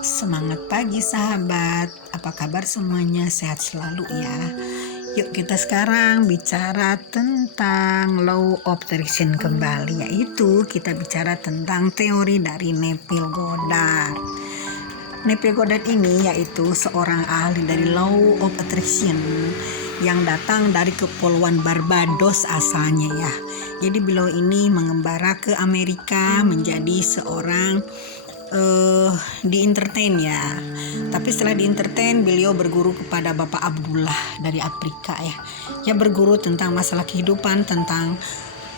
Semangat pagi sahabat, apa kabar semuanya? Sehat selalu ya. Yuk kita sekarang bicara tentang law of attraction kembali, yaitu kita bicara tentang teori dari Neville Goddard. Neville Goddard ini yaitu seorang ahli dari law of attraction yang datang dari Kepulauan Barbados asalnya ya. Jadi beliau ini mengembara ke Amerika menjadi seorang di entertain ya. Tapi setelah di entertain beliau berguru kepada Bapak Abdullah dari Afrika ya. Yang berguru tentang masalah kehidupan, tentang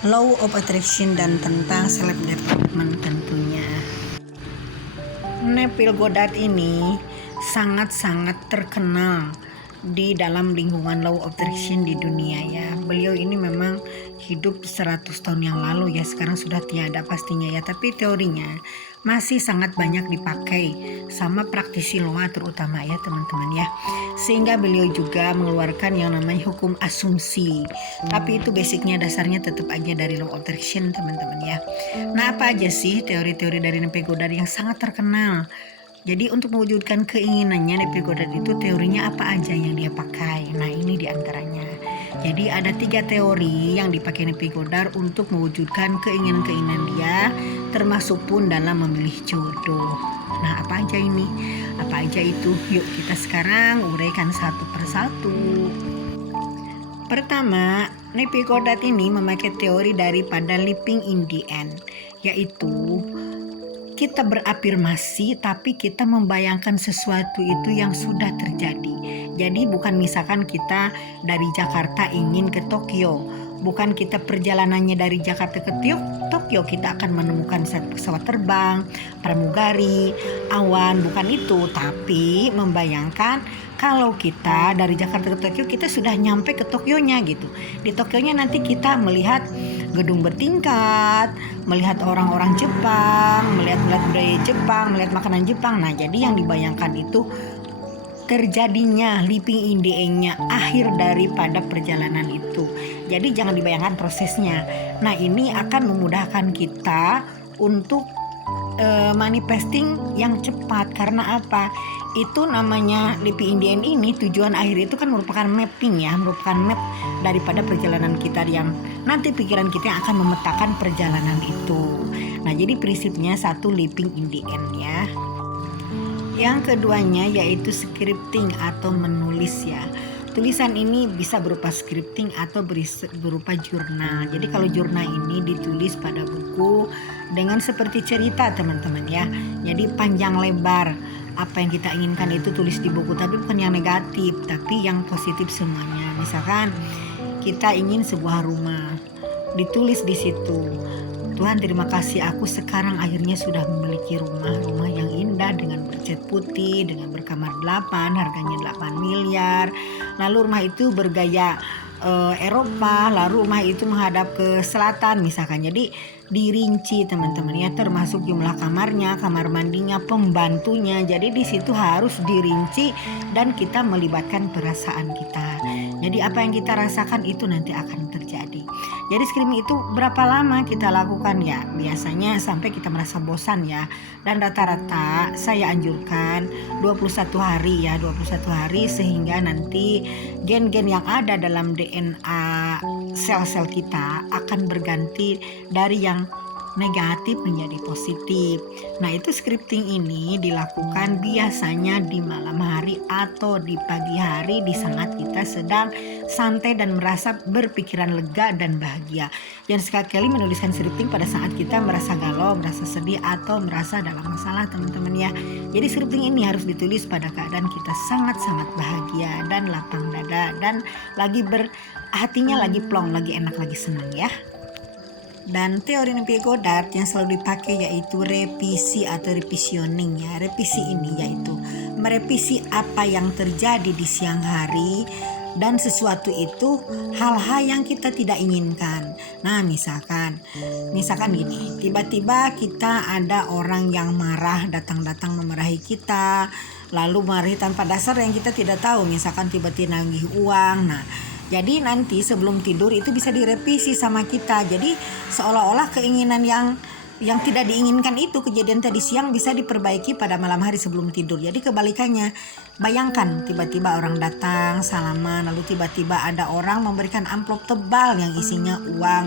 law of attraction dan tentang self development tentunya. Neville Goddard ini sangat-sangat terkenal di dalam lingkungan law of attraction di dunia ya. Beliau ini memang hidup 100 tahun yang lalu ya, sekarang sudah tiada pastinya ya, tapi teorinya masih sangat banyak dipakai sama praktisi loa terutama ya teman-teman ya. Sehingga beliau juga mengeluarkan yang namanya hukum asumsi. Tapi itu basicnya dasarnya tetap aja dari law of attraction teman-teman ya. Nah, apa aja sih teori-teori dari Neville Goddard yang sangat terkenal? Jadi untuk mewujudkan keinginannya, Neville Goddard itu teorinya apa aja yang dia pakai. Nah, ini diantaranya. Jadi ada 3 teori yang dipakai Neville Goddard untuk mewujudkan keinginan-keinginan dia, termasuk pun dalam memilih jodoh. Nah, apa aja ini? Apa aja itu? Yuk kita sekarang uraikan satu persatu. Pertama, Neville Goddard ini memakai teori daripada living in the end, yaitu kita berafirmasi tapi kita membayangkan sesuatu itu yang sudah terjadi. Jadi bukan misalkan kita dari Jakarta ingin ke Tokyo, bukan kita perjalanannya dari Jakarta ke Tokyo kita akan menemukan pesawat terbang, pramugari, awan, bukan itu, tapi membayangkan kalau kita dari Jakarta ke Tokyo kita sudah nyampe ke Tokyonya gitu. Di Tokyonya nanti kita melihat gedung bertingkat, melihat orang-orang Jepang, melihat budaya Jepang, melihat makanan Jepang. Nah, jadi yang dibayangkan itu terjadinya living in the end-nya, akhir daripada perjalanan itu. Jadi jangan dibayangkan prosesnya. Nah, ini akan memudahkan kita untuk manifesting yang cepat. Karena apa? Itu namanya living in the end ini, tujuan akhir itu kan merupakan mapping ya, merupakan map daripada perjalanan kita yang nanti pikiran kita yang akan memetakan perjalanan itu. Nah, jadi prinsipnya satu living in the end ya. Yang keduanya yaitu scripting atau menulis ya. Tulisan ini bisa berupa scripting atau berupa jurnal. Jadi kalau jurnal ini ditulis pada buku dengan seperti cerita teman-teman ya. Jadi panjang lebar apa yang kita inginkan itu tulis di buku, tapi bukan yang negatif, tapi yang positif semuanya. Misalkan kita ingin sebuah rumah, ditulis di situ. Tuhan, terima kasih, aku sekarang akhirnya sudah memiliki rumah yang indah dengan bercat putih, dengan berkamar 8, harganya 8 miliar. Lalu rumah itu bergaya Eropa, lalu rumah itu menghadap ke selatan misalkan. Jadi dirinci teman-teman ya, termasuk jumlah kamarnya, kamar mandinya, pembantunya. Jadi di situ harus dirinci dan kita melibatkan perasaan kita. Jadi apa yang kita rasakan itu nanti akan terjadi. Jadi screening itu berapa lama kita lakukan ya? Biasanya sampai kita merasa bosan ya. Dan rata-rata saya anjurkan 21 hari ya, 21 hari sehingga nanti gen-gen yang ada dalam DNA sel-sel kita akan berganti dari yang negatif menjadi positif. Nah, itu scripting ini dilakukan biasanya di malam hari atau di pagi hari di saat kita sedang santai dan merasa berpikiran lega dan bahagia. Jangan sekali-kali menuliskan scripting pada saat kita merasa galau, merasa sedih atau merasa dalam masalah teman-teman ya. Jadi scripting ini harus ditulis pada keadaan kita sangat-sangat bahagia dan lapang dada dan lagi hatinya lagi plong, lagi enak, lagi senang ya. Dan teori Neville Goddard yang selalu dipakai yaitu revisi atau revisioning ya. Revisi ini yaitu merevisi apa yang terjadi di siang hari dan sesuatu itu hal-hal yang kita tidak inginkan. Nah, misalkan gini, tiba-tiba kita ada orang yang marah datang-datang memarahi kita, lalu marahi tanpa dasar yang kita tidak tahu, misalkan tiba-tiba nagih uang. Nah, jadi nanti sebelum tidur itu bisa direvisi sama kita. Jadi seolah-olah keinginan yang yang tidak diinginkan itu, kejadian tadi siang, bisa diperbaiki pada malam hari sebelum tidur. Jadi kebalikannya, bayangkan tiba-tiba orang datang salaman, lalu tiba-tiba ada orang memberikan amplop tebal yang isinya uang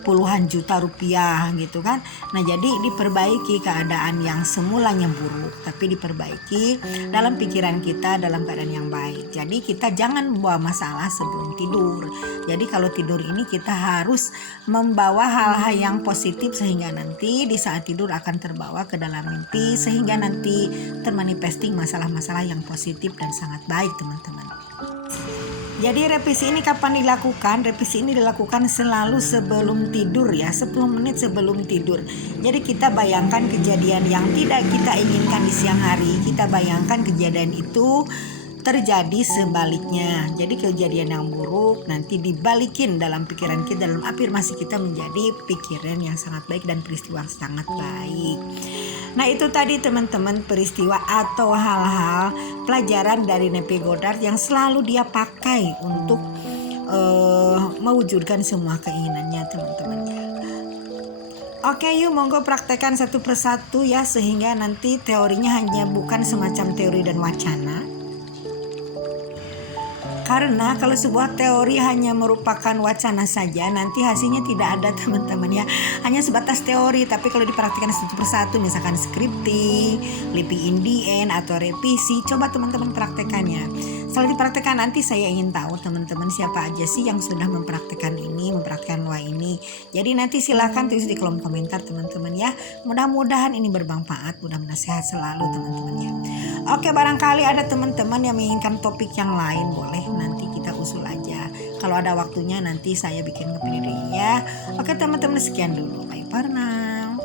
puluhan juta rupiah gitu kan. Nah, jadi diperbaiki keadaan yang semulanya buruk, tapi diperbaiki dalam pikiran kita dalam keadaan yang baik. Jadi kita jangan membawa masalah sebelum tidur. Jadi kalau tidur ini kita harus membawa hal-hal yang positif sehingga nanti di saat tidur akan terbawa ke dalam mimpi, sehingga nanti termanifesting masalah-masalah yang positif dan sangat baik, teman-teman. Jadi revisi ini kapan dilakukan? Revisi ini dilakukan selalu sebelum tidur ya, 10 menit sebelum tidur. Jadi kita bayangkan kejadian yang tidak kita inginkan di siang hari, kita bayangkan kejadian itu terjadi sebaliknya. Jadi kejadian yang buruk nanti dibalikin dalam pikiran kita, dalam afirmasi kita menjadi pikiran yang sangat baik dan peristiwa yang sangat baik. Nah, itu tadi teman-teman peristiwa atau hal-hal pelajaran dari Neville Goddard yang selalu dia pakai untuk mewujudkan semua keinginannya, teman-teman ya. Oke, yuk monggo praktekkan satu persatu ya, sehingga nanti teorinya hanya bukan semacam teori dan wacana. Karena kalau sebuah teori hanya merupakan wacana saja, nanti hasilnya tidak ada, teman-teman ya. Hanya sebatas teori, tapi kalau diperhatikan satu persatu, misalkan scripting, living in the end, atau revisi, coba teman-teman praktekannya. Setelah dipraktekkan, nanti saya ingin tahu teman-teman siapa aja sih yang sudah mempraktekkan ini, mempraktekkan doa ini. Jadi nanti silahkan tulis di kolom komentar, teman-teman ya. Mudah-mudahan ini bermanfaat, mudah-mudahan sehat selalu, teman-teman ya. Oke, barangkali ada teman-teman yang menginginkan topik yang lain, boleh nanti kita usul aja. Kalau ada waktunya nanti saya bikin video ya. Oke teman-teman, sekian dulu. Bye for now.